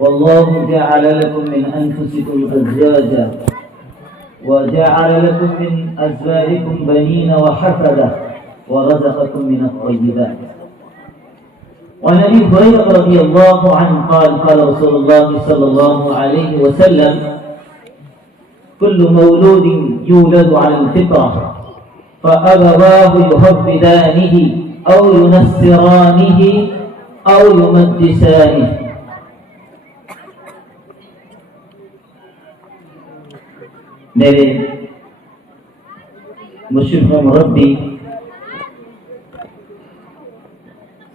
والله جعل لكم من أنفسكم أزواجا وجعل لكم من أزواجكم بنين وحفدة ورزقكم من الطيبات. وعن أبي هريرة رضي الله عنه قال قال رسول الله صلى الله عليه وسلم: كل مولود يولد على الفطرة فأبواه يهودانه أو ينصرانه أو يمجسانه. میرے مشرف و مربی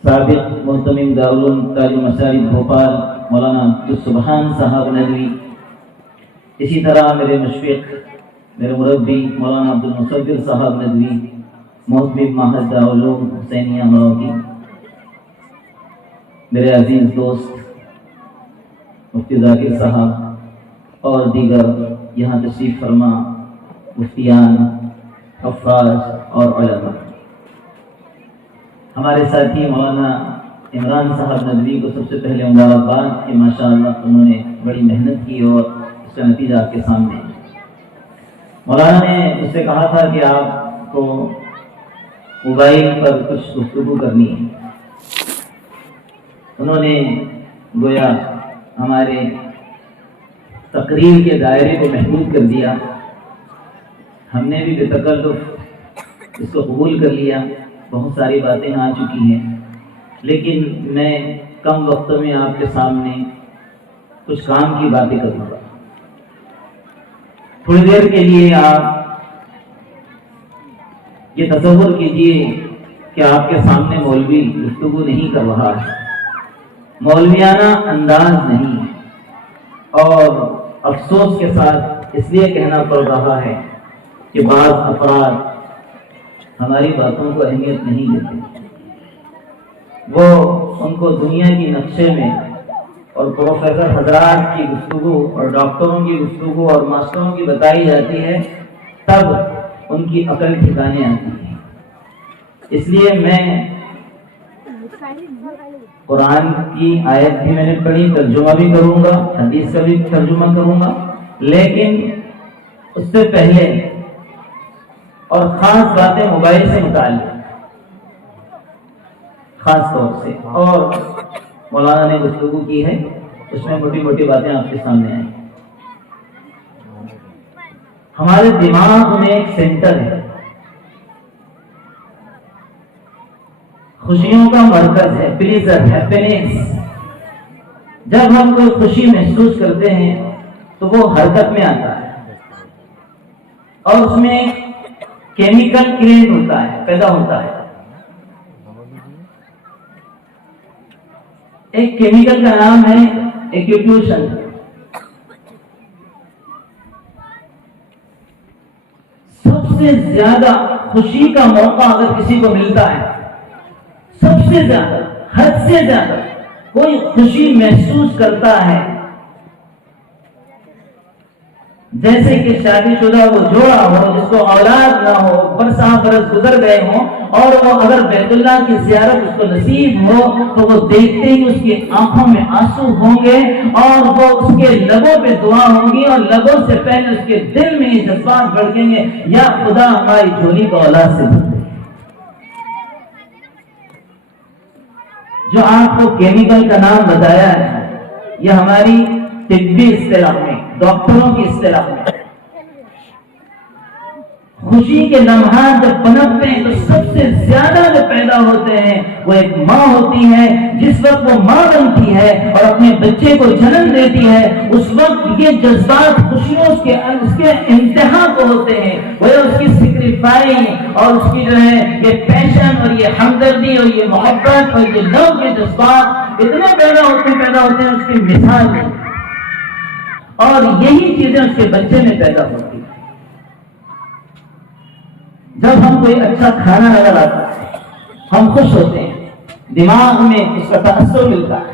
سابق محتمم دارالعلوم تعلیم مصارف بھوپال مولانا عبدالسبحان صاحب ندوی، اسی طرح میرے مشفق میرے مربی مولانا عبدالمصور صاحب ندوی، محتمم معہد دارالعلوم حسینیہ امراوتی، میرے عزیز دوست مفتی ذاکر صاحب اور دیگر یہاں تشریف فرما مفتیان، حفاظ اور علماء، ہمارے ساتھی مولانا عمران صاحب ندوی کو سب سے پہلے مبارکباد کہ ماشاءاللہ انہوں نے بڑی محنت کی اور اس کا نتیجہ آپ کے سامنے ہے۔ مولانا نے مجھ سے کہا تھا کہ آپ کو موبائل پر کچھ گفتگو کرنی ہے۔ انہوں نے گویا ہمارے تقریر کے دائرے کو محدود کر دیا، ہم نے بھی بے تکلف اس کو قبول کر لیا، بہت ساری باتیں آ چکی ہیں، لیکن میں کم وقت میں آپ کے سامنے کچھ کام کی باتیں کروں گا۔ تھوڑی دیر کے لیے آپ یہ تصور کیجئے کہ آپ کے سامنے مولوی گفتگو نہیں کر رہا ہے، مولویانہ انداز نہیں، اور افسوس کے ساتھ اس لیے کہنا پڑ رہا ہے کہ بعض افراد ہماری باتوں کو اہمیت نہیں دیتے، وہ ان کو دنیا کی نقشے میں اور پروفیسر حضرات کی گفتگو اور ڈاکٹروں کی گفتگو اور ماسٹروں کی بتائی جاتی ہے، تب ان کی عقل ٹھکانے آتی ہے۔ اس لیے میں قرآن کی آیت بھی میں نے پڑھی، ترجمہ بھی کروں گا، حدیث کا بھی ترجمہ کروں گا، لیکن اس سے پہلے اور خاص باتیں موبائل سے متعلق خاص طور سے، اور مولانا نے گفتگو کی ہے، اس میں موٹی موٹی باتیں آپ کے سامنے آئیں۔ ہمارے دماغ میں ایک سینٹر ہے، خوشیوں کا مرکز ہے، پلیزر، ہیپینس۔ جب ہم کوئی خوشی محسوس کرتے ہیں تو وہ حرکت میں آتا ہے اور اس میں کیمیکل کریٹ ہوتا ہے، پیدا ہوتا ہے۔ ایک کیمیکل کا نام ہے ایکیوٹیوشن۔ سب سے زیادہ خوشی کا موقع اگر کسی کو ملتا ہے، سب سے زیادہ، حد سے زیادہ کوئی خوشی محسوس کرتا ہے، جیسے کہ شادی شدہ وہ جوڑا ہو جس کو اولاد نہ ہو، برساں برس گزر گئے ہوں، اور وہ اگر بیت اللہ کی زیارت اس کو نصیب ہو تو وہ دیکھتے ہی اس کی آنکھوں میں آنسو ہوں گے، اور وہ اس کے لبوں پہ دعا ہوں گی، اور لبوں سے پہلے اس کے دل میں یہ جذبات بڑھیں گے، یا خدا ہماری جھولی کو اولاد سے بھر دے۔ جو آپ کو کیمیکل کا نام بتایا ہے، یہ ہماری طبی اصطلاح میں، ڈاکٹروں کی اصطلاح میں، خوشی کے لمحات جب پنپتے ہیں تو سب سے زیادہ جو پیدا ہوتے ہیں وہ ایک ماں ہوتی ہے۔ جس وقت وہ ماں بنتی ہے اور اپنے بچے کو جنم دیتی ہے، اس وقت یہ جذبات خوشیوں اس کے انتہا کو ہوتے ہیں، وہ اس کی سیکریفائس اور اس کی جو ہے یہ پیشن اور یہ ہمدردی اور یہ محبت اور یہ لو کے جذبات اتنے پیدا ہوتے ہیں اس کی مثال نہیں، اور یہی چیزیں اس کے بچے میں پیدا ہوتی ہیں۔ جب ہم کوئی اچھا کھانا نظر آتا ہے ہم خوش ہوتے ہیں، دماغ میں اس کا تاثر ملتا ہے،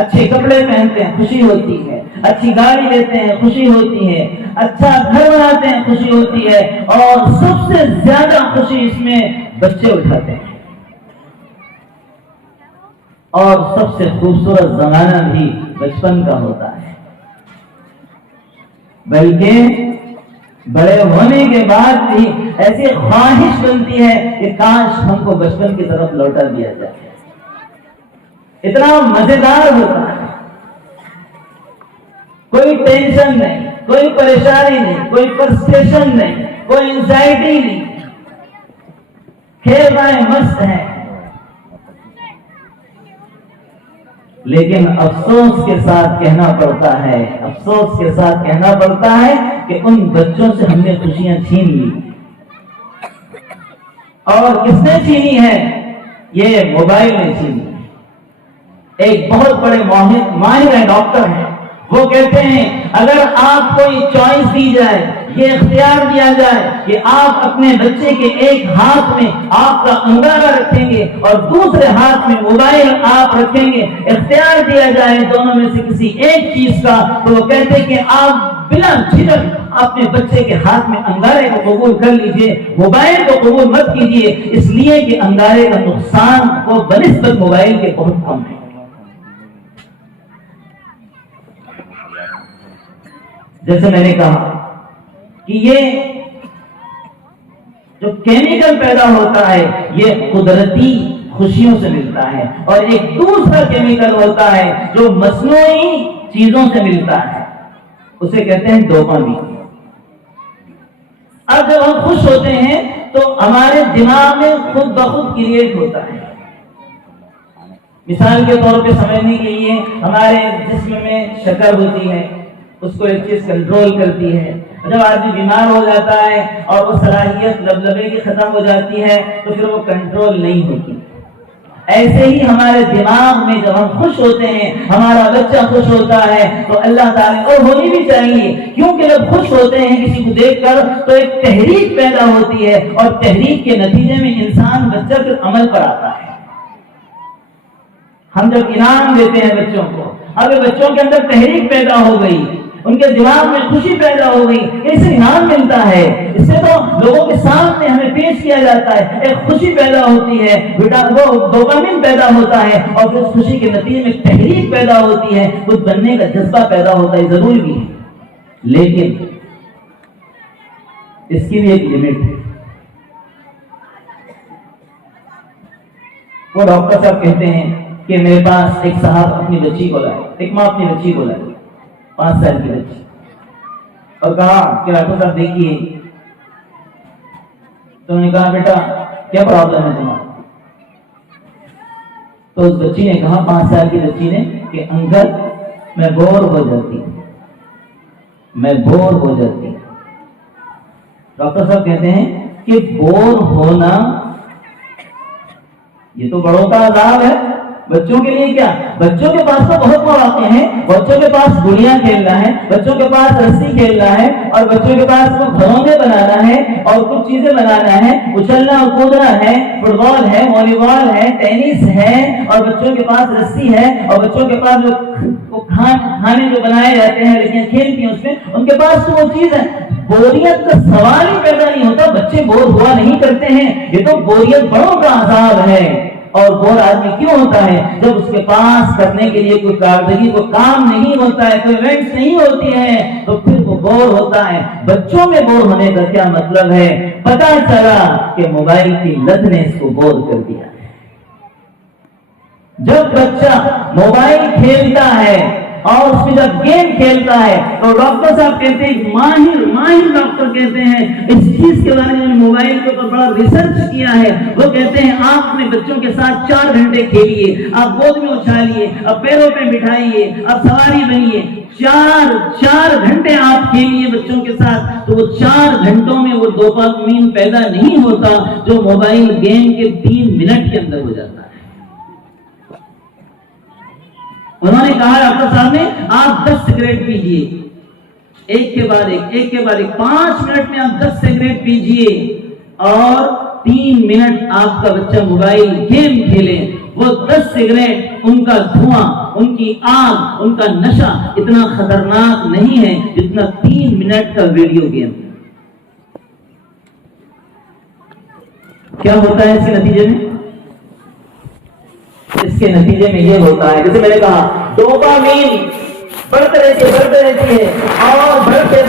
اچھے کپڑے پہنتے ہیں خوشی ہوتی ہے، اچھی گاڑی لیتے ہیں خوشی ہوتی ہے، اچھا گھر بناتے ہیں خوشی ہوتی ہے، اور سب سے زیادہ خوشی اس میں بچے اٹھاتے ہیں۔ اور سب سے خوبصورت زمانہ بھی بچپن کا ہوتا ہے، بلکہ بڑے ہونے کے بعد بھی ایسی خواہش بنتی ہے کہ کاش ہم کو بچپن کی طرف لوٹا دیا جائے. اتنا مزیدار ہوتا ہے، کوئی ٹینشن نہیں، کوئی پریشانی نہیں، کوئی فرسٹریشن نہیں، کوئی انزائٹی نہیں، کھیل رہے ہیں، مست ہیں. لیکن افسوس کے ساتھ کہنا پڑتا ہے، افسوس کے ساتھ کہنا پڑتا ہے کہ ان بچوں سے ہم نے خوشیاں چھین لی. اور کس نے چھینی ہے؟ یہ موبائل نے چھینی. ایک بہت بڑے ماہر ہیں، ڈاکٹر ہیں، وہ کہتے ہیں اگر آپ کو یہ چوائس دی جائے، یہ اختیار دیا جائے کہ آپ اپنے بچے کے ایک ہاتھ میں آپ کا انگارہ رکھیں گے اور دوسرے ہاتھ میں موبائل آپ رکھیں گے، اختیار دیا جائے دونوں میں سے کسی ایک چیز کا، تو وہ کہتے ہیں کہ آپ بلا جھجک اپنے بچے کے ہاتھ میں انگارے کو قبول کر لیجئے، موبائل کو قبول مت کیجئے، اس لیے کہ انگارے کا نقصان وہ بنسبت موبائل کے بہت کم ہے. جیسے میں نے کہا کہ یہ جو کیمیکل پیدا ہوتا ہے یہ قدرتی خوشیوں سے ملتا ہے، اور ایک دوسرا کیمیکل ہوتا ہے جو مصنوعی چیزوں سے ملتا ہے، اسے کہتے ہیں ڈوپامین. اب جب ہم خوش ہوتے ہیں تو ہمارے دماغ میں خود بخود کریٹ ہوتا ہے. مثال کے طور پہ سمجھنے کے لیے ہمارے جسم میں شکر ہوتی ہے، اس کو ایک چیز کنٹرول کرتی ہے. جب آدمی بیمار ہو جاتا ہے اور وہ صلاحیت لبلبے کی ختم ہو جاتی ہے تو پھر وہ کنٹرول نہیں ہوتی. ایسے ہی ہمارے دماغ میں جب ہم خوش ہوتے ہیں، ہمارا بچہ خوش ہوتا ہے تو اللہ تعالیٰ اور ہونی بھی چاہیے، کیونکہ جب خوش ہوتے ہیں کسی کو دیکھ کر تو ایک تحریک پیدا ہوتی ہے، اور تحریک کے نتیجے میں انسان بچہ پھر عمل پر آتا ہے. ہم جب انعام دیتے ہیں بچوں کو، اب بچوں کے اندر تحریک پیدا ہو گئی، ان کے دماغ میں خوشی پیدا ہو گئی، اس سے انعام ملتا ہے، اس سے تو لوگوں کے سامنے ہمیں پیش کیا جاتا ہے، ایک خوشی پیدا ہوتی ہے، وہ ڈوپامین پیدا ہوتا ہے، اور پھر اس خوشی کے نتیجے میں تحریک پیدا ہوتی ہے، کچھ بننے کا جذبہ پیدا ہوتا ہے. ضروری بھی ہے، لیکن اس کی بھی ایک لمٹ ہے. وہ ڈاکٹر صاحب کہتے ہیں کہ میرے پاس ایک صاحب اپنی بچی کو لائے، ایک ماں اپنی بچی کو لائے، 5 سال کی بچی، اور کہا کہ ڈاکٹر صاحب دیکھیے. تو انہوں نے کہا بیٹا کیا پرابلم ہے تمہارا؟ تو اس بچی نے کہا، 5 سال کی بچی نے، کہ انکل میں بور ہو جاتی ہوں، میں بور ہو جاتی ہوں. ڈاکٹر صاحب کہتے ہیں کہ بور ہونا یہ تو بڑوں کا عذاب ہے، بچوں کے لیے کیا؟ بچوں کے پاس تو بہت مواقع ہیں، بچوں کے پاس گڑیاں کھیلنا ہے، بچوں کے پاس رسی کھیلنا ہے، اور بچوں کے پاس وہ گھرونے بنانا ہے اور کچھ چیزیں بنانا ہے، اچھلنا اور کودنا ہے، فٹ بال ہے، والی بال ہے، ٹینس ہے، اور بچوں کے پاس رسی ہے، اور بچوں کے پاس وہ کھانے جو بنائے جاتے ہیں لڑکیاں کھیلتی ہیں اس میں، ان کے پاس تو وہ چیز ہے. بوریت کا سوال ہی پیدا نہیں ہوتا، بچے بور ہوا نہیں کرتے ہیں، یہ تو بوریت بڑوں کا عذاب ہے. اور بور آدمی کیوں ہوتا ہے؟ جب اس کے پاس کرنے کے لیے کوئی کارکردگی، کوئی کام نہیں ہوتا ہے، کوئی ایونٹس نہیں ہوتی ہیں، تو پھر وہ بور ہوتا ہے. بچوں میں بور ہونے کا کیا مطلب ہے؟ پتا چلا کہ موبائل کی لت نے اس کو بور کر دیا. جب بچہ موبائل کھیلتا ہے اور اس میں جب گیم کھیلتا ہے تو ڈاکٹر صاحب کہتے ہیں، ماہر ڈاکٹر کہتے ہیں، اس چیز کے بارے میں موبائل کے اوپر بڑا ریسرچ کیا ہے. وہ کہتے ہیں آپ اپنے بچوں کے ساتھ 4 گھنٹے کھیلیے، آپ گود میں اچھالیے، اب پیروں پہ بٹھائیے، اب سواری بنیے، 4 گھنٹے آپ کھیلیے بچوں کے ساتھ، تو وہ 4 گھنٹوں میں وہ ڈوپامین پیدا نہیں ہوتا جو موبائل گیم کے 3 منٹ کے اندر ہو جاتا ہے. انہوں نے کہا ڈاکٹر صاحب نے، آپ 10 سگریٹ پیجئے، ایک کے بعد ایک 5 منٹ میں آپ 10 سگریٹ پیجئے، اور 3 منٹ آپ کا بچہ موبائل گیم کھیلے. وہ 10 سگریٹ، ان کا دھواں، ان کی آگ، ان کا نشہ اتنا خطرناک نہیں ہے جتنا 3 منٹ کا ویڈیو گیم. کیا ہوتا ہے اس کے نتیجے میں؟ اس کے نتیجے میں یہ ہوتا ہے، جیسے میں نے کہا ڈوپامین بڑھتے رہتی ہے اور بڑھتے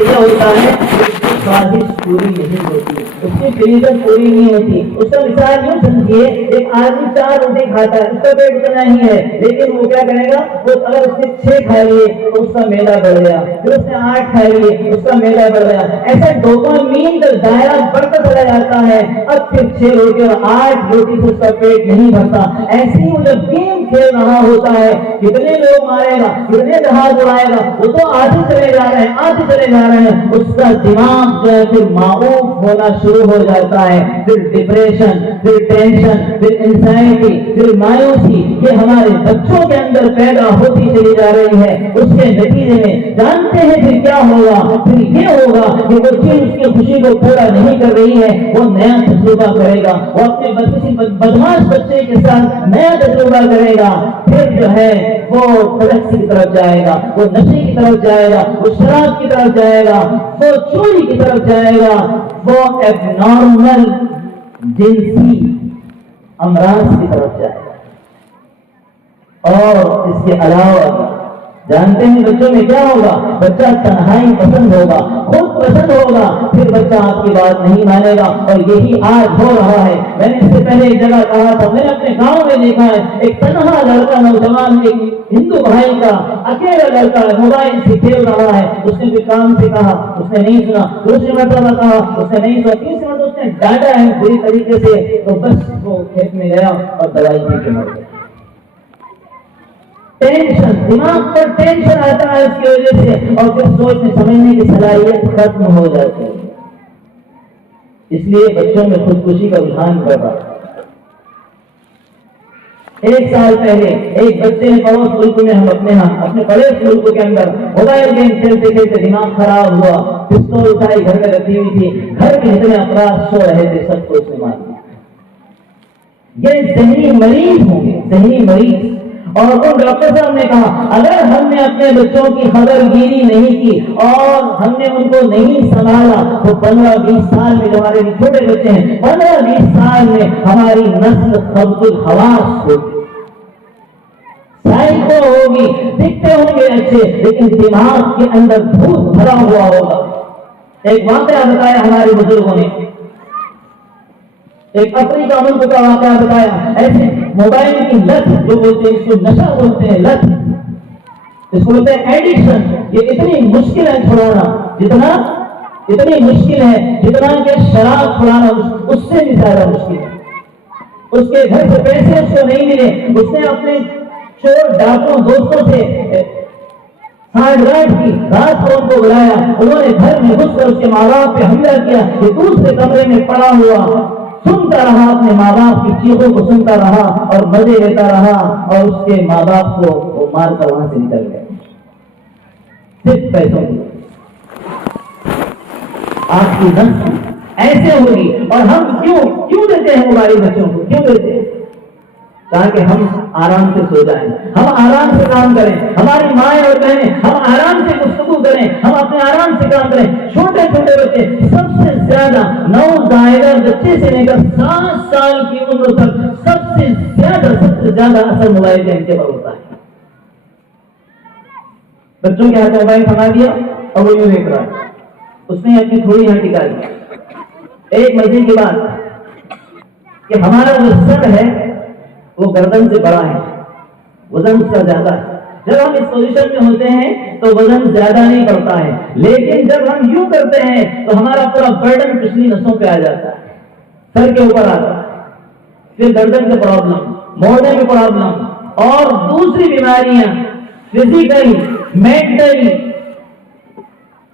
یہ ہوتا ہے اس کی خواہش پوری نہیں ہوتی، اس کی فریضت پوری نہیں ہوتی۔ اس کا مثال یوں سمجھیے، ایک آدمی 4 روٹی کھاتا ہے، اس کا پیٹ اتنا ہی ہے، لیکن وہ کیا کرے گا، وہ اگر اس نے 6 کھا لیے تو اس کا معدہ بڑھ گیا، پھر اس نے 8 کھا لیے اس کا معدہ بڑھ گیا، ایسا ڈوپامین کا دائرہ بڑھتا چلا جاتا ہے، اب پھر 6 روٹی اور 8 روٹی سے اس کا پیٹ نہیں بھرتا۔ ایسے ہی وہ جب گیم کھیل رہا ہوتا ہے، کتنے لوگ مارے گا، کتنے جہاز اڑائے گا، وہ تو آگے چلے جا رہے ہیں، اس کا دماغ جو ہے پھر معوف ہونا شروع ہو جاتا ہے، پھر ڈپریشن، پھر ٹینشن، پھر انزائٹی، پھر مایوسی، یہ ہمارے بچوں کے اندر پیدا ہوتی چلی جا رہی ہے۔ اس کے نتیجے میں جانتے ہیں پھر کیا ہوگا، پھر یہ ہوگا کہ وہ چیز اس کی خوشی کو پورا نہیں کر رہی ہے، وہ نیا تجربہ کرے گا، وہ اپنے کسی بدماش بچے کے ساتھ نیا تجربہ کرے گا، پھر جو ہے وہ ڈرگس کی طرف جائے گا، وہ نشے کی طرف جائے گا، وہ شراب کی طرف جائے گا، وہ چوری کی طرف جائے گا، وہ ایب نارمل جنسی امراض کی طرف جائے گا۔ اور اس کے علاوہ جانتے ہیں بچوں میں کیا ہوگا، بچہ تنہائی پسند ہوگا، خود پسند ہوگا، پھر بچہ آپ کی بات نہیں مانے گا، اور یہی آج ہو رہا ہے۔ میں نے اس سے پہلے ایک جگہ کہا تھا، میں نے اپنے گاؤں میں دیکھا ہے، ایک تنہا لڑکا نوجوان، ایک ہندو بھائی کا اکیلا لڑکا ہے، موبائل سے کھیل رہا ہے، اس نے کوئی کام سے کہا، اس نے نہیں سنا، دوسری مرتبہ کہا، اس نے نہیں سنا، تیسری مرتبہ اس نے ڈانٹا ہے بری طریقے سے، تو بس وہ کھیت میں گیا اور دوائی پی کے مر گیا۔ ٹینشن، دماغ پر ٹینشن آتا ہے اس کی وجہ سے، اور پھر سوچنے سمجھنے کی صلاحیت ختم ہو جاتی ہے۔ اس لیے بچوں میں خودکشی کا رجحان بڑھ رہا ہے۔ 1 سال پہلے ایک بچے نے پڑوس ملک میں، ہم اپنے بڑے ملک کے اندر موبائل گیم کھیلتے کھیلتے دماغ خراب ہوا، پستول اٹھائی، گھر میں رکھی ہوئی تھی، گھر کے جتنے افراد سو رہے تھے سب کو اس نے مار دیا۔ یہ ذہنی مریض ہوں گے، ذہنی مریض۔ اور ان ڈاکٹر صاحب نے کہا، اگر ہم نے اپنے بچوں کی خبر گیری نہیں کی اور ہم نے ان کو نہیں سنبھالا تو 15-20 سال میں، جو ہمارے چھوٹے بچے ہیں، 15-20 سال میں ہماری نسل قبض الحواس ہوگی، سائیکو ہوگی، دکھتے ہوں گے اچھے لیکن دماغ کے اندر بھوت بھرا ہوا ہوگا۔ ایک واقعہ بتایا ہمارے بزرگوں نے، ایک افریقہ ملک کا واقعہ بتایا، ایسے موبائل کی لت جو بولتے ہیں، اس کو نشہ بولتے ہیں، لت اس کو بولتے ہیں ایڈکشن، یہ اتنی مشکل ہے چھڑانا، اتنی مشکل ہے جتنا کہ شراب چھڑانا اس سے بھی زیادہ مشکل ہے۔ اس کے گھر سے پیسے اس کو نہیں ملے، اس نے اپنے چور ڈاکوں دوستوں سے سانٹھ گانٹھ کی، رات کو ان کو بلایا، انہوں نے گھر میں گھس کر اس کے ماں باپ پہ حملہ کیا، کہ دوسرے کمرے میں پڑا ہوا سنتا رہا، اپنے ماں باپ کی چیخوں کو سنتا رہا اور مزے لیتا رہا، اور اس کے ماں باپ کو وہ مار کر وہاں سے نکل گئے صرف پیسوں کی۔ آپ کی نسل ایسے ہوگی، اور ہم کیوں دیتے ہیں موبائل بچوں کو، کیوں دیتے ہیں؟ تاکہ ہم آرام سے سو جائیں، ہم آرام سے کام کریں، ہماری مائیں اور بہنیں ہم آرام سے گفتگو کریں، ہم اپنے آرام سے کام کریں۔ چھوٹے چھوٹے بچے سب سے زیادہ، نوزائیدہ بچے سے لے کر 7 سال کی عمر تک سب سے زیادہ اثر موبائل گیم کے پر ہوتا ہے۔ بچوں کے ہاتھ موبائل تھما دیا اور وہ یوں دیکھ رہا ہے، اس نے اپنی تھوڑی ہاتھ ٹکا دی۔ ایک مزے کی بات کہ ہمارا جو سر ہے وہ گردن سے بڑا ہے، وزن اس کا زیادہ ہے۔ جب ہم اس پوزیشن میں ہوتے ہیں تو وزن زیادہ نہیں پڑتا ہے، لیکن جب ہم یوں کرتے ہیں تو ہمارا پورا برڈن پچھلی نسوں پہ آ جاتا ہے، سر کے اوپر آتا ہے، پھر گردن سے پرابلم، موڑنے میں پرابلم، اور دوسری بیماریاں فزیکلی، مینٹلی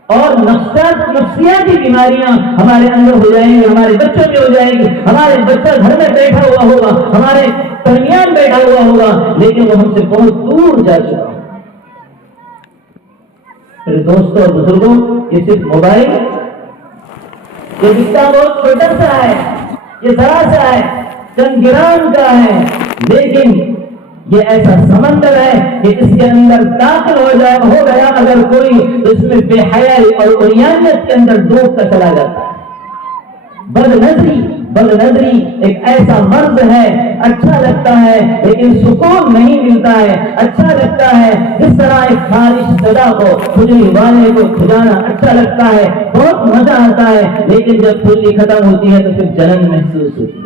اور نفسیاتی بیماریاں ہمارے اندر ہو جائیں گی، ہمارے بچوں میں ہو جائیں گی۔ ہمارے بچہ گھر میں بیٹھا ہوا ہوگا، ہمارے درمیان بیٹھا ہوا ہوگا، لیکن وہ ہم سے بہت دور جا چکا ہے۔ میرے دوستوں اور بزرگوں، یہ صرف موبائل یہ دکھتا بہت چھوٹا سا ہے، یہ ذرا سا ہے، چند گرام کا ہے، لیکن یہ ایسا سمندر ہے کہ اس کے اندر داخل ہو گیا اگر کوئی، تو اس میں بے حیائی اور عریانیت کے اندر ڈوب کر چلا جاتا ہے۔ بد نظری، بد نظری ایک ایسا مرض ہے، اچھا لگتا ہے لیکن سکون نہیں ملتا ہے، اچھا لگتا ہے جس طرح ایک خارش زدہ کو کھجلی والے کو کھجانا اچھا لگتا ہے، بہت مزہ آتا ہے، لیکن جب کھجلی ختم ہوتی ہے تو پھر جلن محسوس ہوتی ہے۔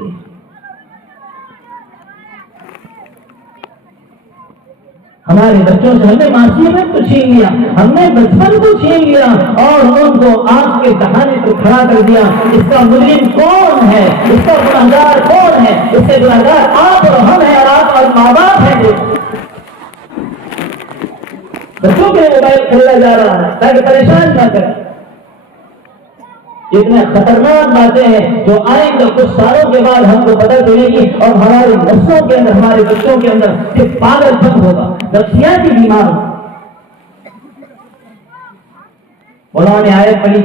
ہمارے بچوں سے ہم نے معصیت کو چھین لیا، ہم نے بچپن کو چھین لیا اور ان کو آنکھ کے دہانے پر کھڑا کر دیا۔ اس کا مجرم کون ہے؟ اس کا گنہگار کون ہے؟ اس کے گنہگار آپ اور ہم ہیں، اور آپ اور ماں باپ ہیں جو بچوں کے موبائل کھیلا جا رہا ہے تاکہ پریشان نہ کریں۔ اتنے خطرناک باتیں ہیں جو آئیں گے کچھ سالوں کے بعد ہم کو پتہ چلے گی، اور ہماری نسلوں کے اندر، ہمارے بچوں کے اندر صرف پاگل پن ہوگا، نفسیاتی بیمار ہوگا۔ انہوں نے آیت پڑھی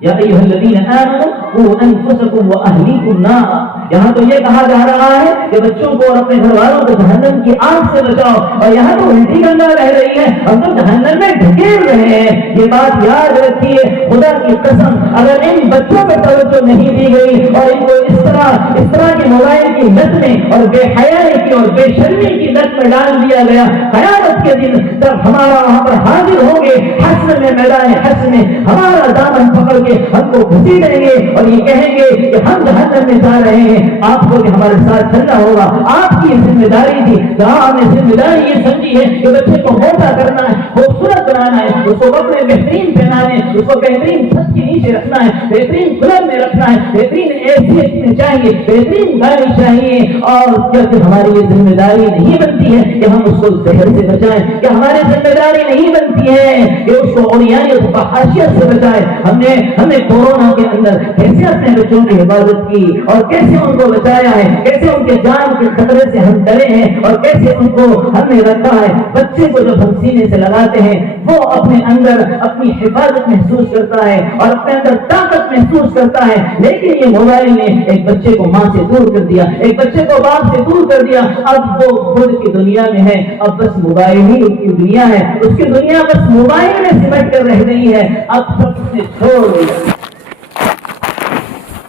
یا ایھا الذین آمنوا قوا انفسکم واہلیکم نارا، یہاں تو یہ کہا جا رہا ہے کہ بچوں کو اور اپنے گھر والوں کو جہنم کی آگ سے بچاؤ، اور یہاں تو الٹی گنگا رہ رہی ہے، ہم تو جہنم میں ڈھکیل رہے ہیں۔ یہ بات یاد رکھیے، خدا کی قسم اگر ان بچوں پر توجہ نہیں دی گئی اور ان کو اس طرح کی موبائل کی لت میں اور بے حیائی کی اور بے شرمی کی لت میں ڈال دیا گیا، قیامت کے دن جب ہمارا وہاں پر حاضر ہوں گے حشر میں، میدان حشر میں ہمارا دامن پکڑ کے ہم کو گھسیٹ دیں گے اور یہ کہیں گے کہ ہم جہنم میں جا رہے ہیں، آپ کو کہ ہمارے ساتھ چلنا ہوگا، آپ کی ذمہ داری تھی۔ جہاں ہم نے ذمہ داری یہ سمجھی ہے کہ بچے کو موٹا کرنا ہے، خوبصورت بنانا ہے، اس کو کپڑے بہترین پہنانے، اس کو بہترین چھت کے نیچے رکھنا ہے، بہترین کلب میں رکھنا ہے، بہترین اے چاہیے، بہترین گاڑی چاہیے، اور جب ہماری یہ ذمہ داری نہیں بنتی ہے کہ ہم اس کو زہر سے بچائیں، کہ ہماری ذمہ داری نہیں بنتی ہے کہ اس کو عریانیت و فحاشیت سے بچائیں۔ ہم نے کورونا کے اندر کیسے اپنے بچوں کی حفاظت کی اور کیسے ان کو بچایا ہے، کیسے ان کے جان کے خطرے سے ہم ڈرے ہیں اور کیسے ان کو ہم نے رکھا ہے۔ بچے کو جب ہم سینے سے لگاتے ہیں وہ اپنے اندر اپنی حفاظت محسوس کرتا ہے اور اپنے اندر طاقت محسوس کرتا ہے، لیکن یہ موبائل نے ایک بچے کو ماں سے دور کر دیا، ایک بچے کو باپ سے دور کر دیا۔ اب وہ خود کی دنیا میں ہے، اب بس موبائل ہی اس کی دنیا ہے، اس کی دنیا بس موبائل میں سمٹ کر رہ گئی ہے، اب سب سے چھوڑ دیا۔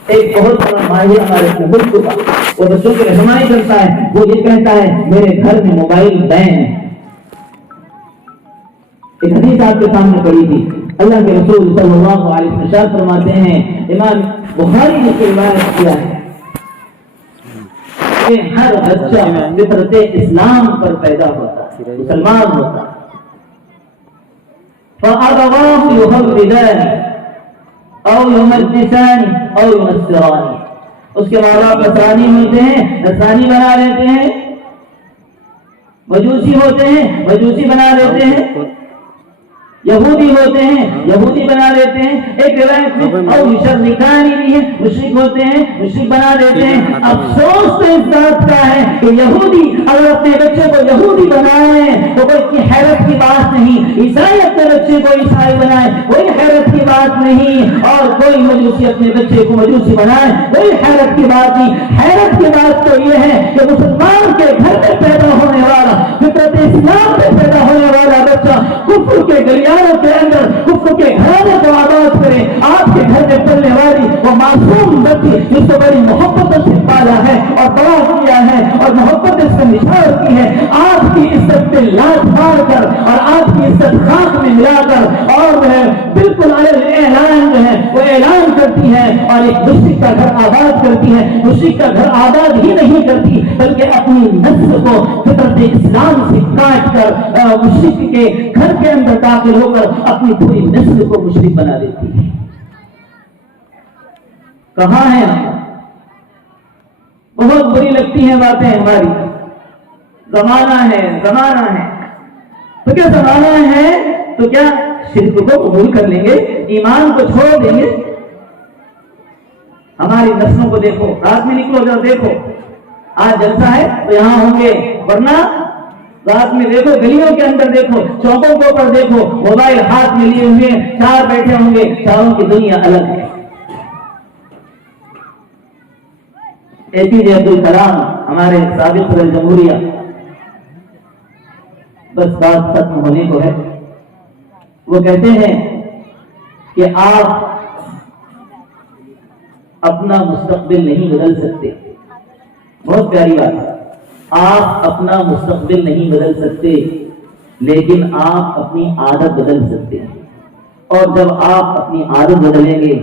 ایک بہت بڑا ماہر ہمارے ملک کا، وہ بچوں کی رہنمائی کرتا ہے، وہ یہ کہتا ہے میرے گھر میں موبائل بین ہے۔ ایک حدیث آپ کے سامنے پڑی تھی، اللہ کے رسول صلی اللہ علیہ وسلم ارشاد فرماتے ہیں، امام بخاری نے روایت کیا ہے کہ ہر بچہ فطرت اسلام پر پیدا ہوتا ہے، مسلمان ہوتا ہے، فَأَبَوَاهُ يُهَوِّدَانِ او یمجسانی او یمسرانی، اس کے ماں باپ نصرانی ہوتے ہیں، نصرانی بنا لیتے ہیں، مجوسی ہوتے ہیں، مجوسی بنا لیتے ہیں، یہودی ہوتے ہیں، یہودی بنا لیتے ہیں، ایک روایت میں او مشرکانی بھی ہے، مشرک ہوتے ہیں، مشرک بنا لیتے ہیں۔ افسوس تو اس بات کا ہے کہ یہودی اگر اپنے بچے کو یہودی بنائے تو کوئی حیرت کی بات نہیں، عیسائی اپنے بچے کو عیسائی بنائے کوئی حیرت کی بات نہیں، اور کوئی مجوسی اپنے بچے کو مجوسی بنائے کوئی حیرت کی بات نہیں۔ حیرت کی بات تو یہ ہے کہ مسلمان کے گھر میں پیدا ہونے والا، فطرت اسلام میں پیدا ہونے والا بچہ کفر کے گلیاں کے اندر کفر کے گھرانے کو آباد کرے۔ آپ کے گھر میں پلنے والی وہ معصوم بچی جس کو بڑی محبت سے پالا ہے اور بڑا کیا ہے اور محبت اس سے نثار کی ہے، آپ کی عزت پہ لات مار کر اور آپ کی عزت خاک میں ملا کر اور وہ ہے بالکل اعلان جو ہے وہ اعلان کرتی ہے اور ایک مشرک کا گھر آباد کرتی ہے۔ مشرک کا گھر آباد ہی نہیں کرتی بلکہ اپنی نسل کو فطرت اسلام سے کاٹ کر مشرک کے گھر کے اندر داخل ہو کر اپنی پوری نسل کو مشرک بنا دیتی ہے۔ کہاں ہیں ہم؟ بہت بری لگتی ہیں باتیں ہماری، زمانہ ہے زمانہ ہے، تو کیا زمانہ ہے تو کیا شرک کو قبول کر لیں گے، ایمان کو چھوڑ دیں گے؟ ہماری نسلوں کو دیکھو، رات میں نکلو جب دیکھو، آج جلسہ ہے تو یہاں ہوں گے، ورنہ رات میں دیکھو گلیوں کے اندر دیکھو، چوکوں کے اوپر دیکھو، موبائل ہاتھ میں لیے ہوئے چار بیٹھے ہوں گے، چاروں کی دنیا الگ ہے۔ اے پی جے عبد الکلام ہمارے سابق صدر جمہوریہ، بس بات ختم ہونے کو ہے، وہ کہتے ہیں کہ آپ اپنا مستقبل نہیں بدل سکتے. بہت پیاری بات ہے. آپ اپنا مستقبل نہیں بدل سکتے لیکن آپ اپنی عادت بدل سکتے ہیں. اور جب آپ اپنی عادت بدلیں گے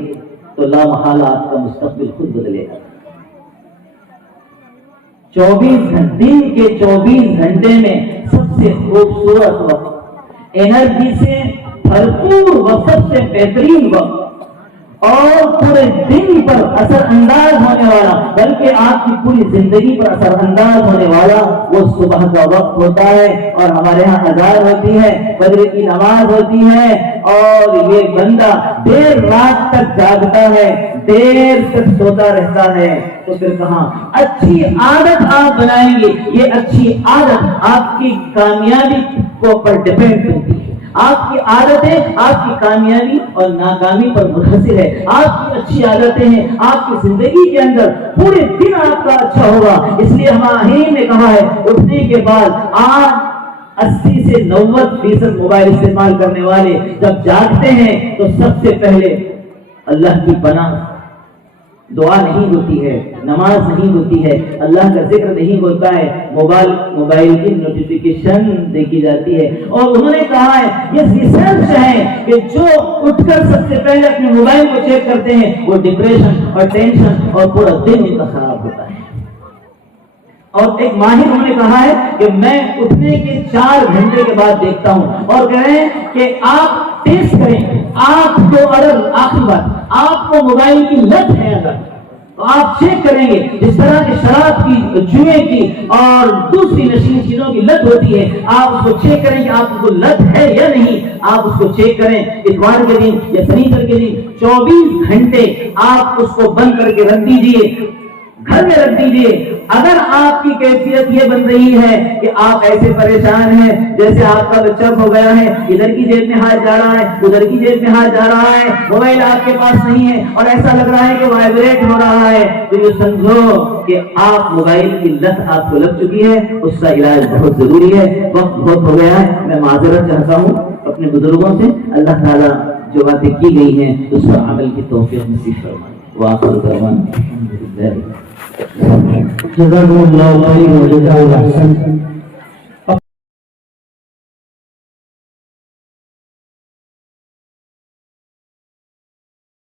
تو لا محالہ آپ کا مستقبل خود بدلے گا. 24 گھنٹے میں سب سے خوبصورت وقت، انرجی سے بھرپور وقت، سب سے بہترین وقت اور پورے دن پر اثر انداز ہونے والا، بلکہ آپ کی پوری زندگی پر اثر انداز ہونے والا وہ صبح کا وقت ہوتا ہے. اور ہمارے ہاں اذان ہوتی ہے، فجر کی نماز ہوتی ہے، اور یہ بندہ دیر رات تک جاگتا ہے، دیر تک سوتا رہتا ہے. تو پھر کہاں اچھی عادت آپ بنائیں گے؟ یہ اچھی عادت آپ کی کامیابی کو پر ڈیپینڈ کرتی ہے. آپ کی عادتیں آپ کی کامیابی اور ناکامی پر منحصر ہے. آپ کی اچھی عادتیں ہیں، آپ کی زندگی کے اندر پورے دن آپ کا اچھا ہوگا. اس لیے ہمارے نے کہا ہے اٹھنے کے بعد آپ 80 سے 90% موبائل استعمال کرنے والے جب جاگتے ہیں تو سب سے پہلے اللہ کی پناہ، دعا نہیں ہوتی ہے، نماز نہیں ہوتی ہے، اللہ کا ذکر نہیں ہوتا ہے، موبائل کی نوٹیفیکیشن دیکھی جاتی ہے. اور انہوں نے کہا ہے یہ ریسرچ ہے کہ جو اٹھ کر سب سے پہلے اپنے موبائل کو چیک کرتے ہیں وہ ڈپریشن اور ٹینشن اور پورا دن ان کا خراب ہوتا ہے. اور ایک ماہر انہوں نے کہا ہے کہ میں اٹھنے کے 4 گھنٹے کے بعد دیکھتا ہوں، اور کہہ رہے ہیں کہ آپ ٹیسٹ کریں. آپ کو اگر آخری بات آپ کو موبائل کی لت ہے اگر تو آپ چیک کریں گے. جس طرح کی شراب کی، جوئے کی اور دوسری نشیلی چیزوں کی لت ہوتی ہے، آپ اس کو چیک کریں کہ آپ کو لت ہے یا نہیں. آپ اس کو چیک کریں اتوار کے دن یا شنیچر کے دن 24 گھنٹے آپ اس کو بند کر کے رکھ دیجیے، گھر میں رکھ دیجیے. اگر آپ کی کیفیت یہ بن رہی ہے کہ آپ ایسے پریشان ہیں جیسے آپ کا بچہ ہو گیا ہے، ادھر کی جیب میں ہاتھ جا رہا ہے، ادھر کی جیب میں ہاتھ جا رہا ہے، موبائل آپ کے پاس نہیں ہے اور ایسا لگ رہا ہے کہ وائبریٹ ہو رہا ہے، تو یہ سمجھو کہ آپ موبائل کی لت آپ کو لگ چکی ہے. اس کا علاج بہت ضروری ہے. وقت بہت ہو گیا ہے. میں معذرت چاہتا ہوں اپنے بزرگوں سے. اللہ تعالیٰ جو باتیں کی گئی ہیں اس پر عمل کی توفیق نصیب فرمائے. وآخر دعوانا الحمدللہ. جزاکم اللہ خیر و جزاء الاحسن.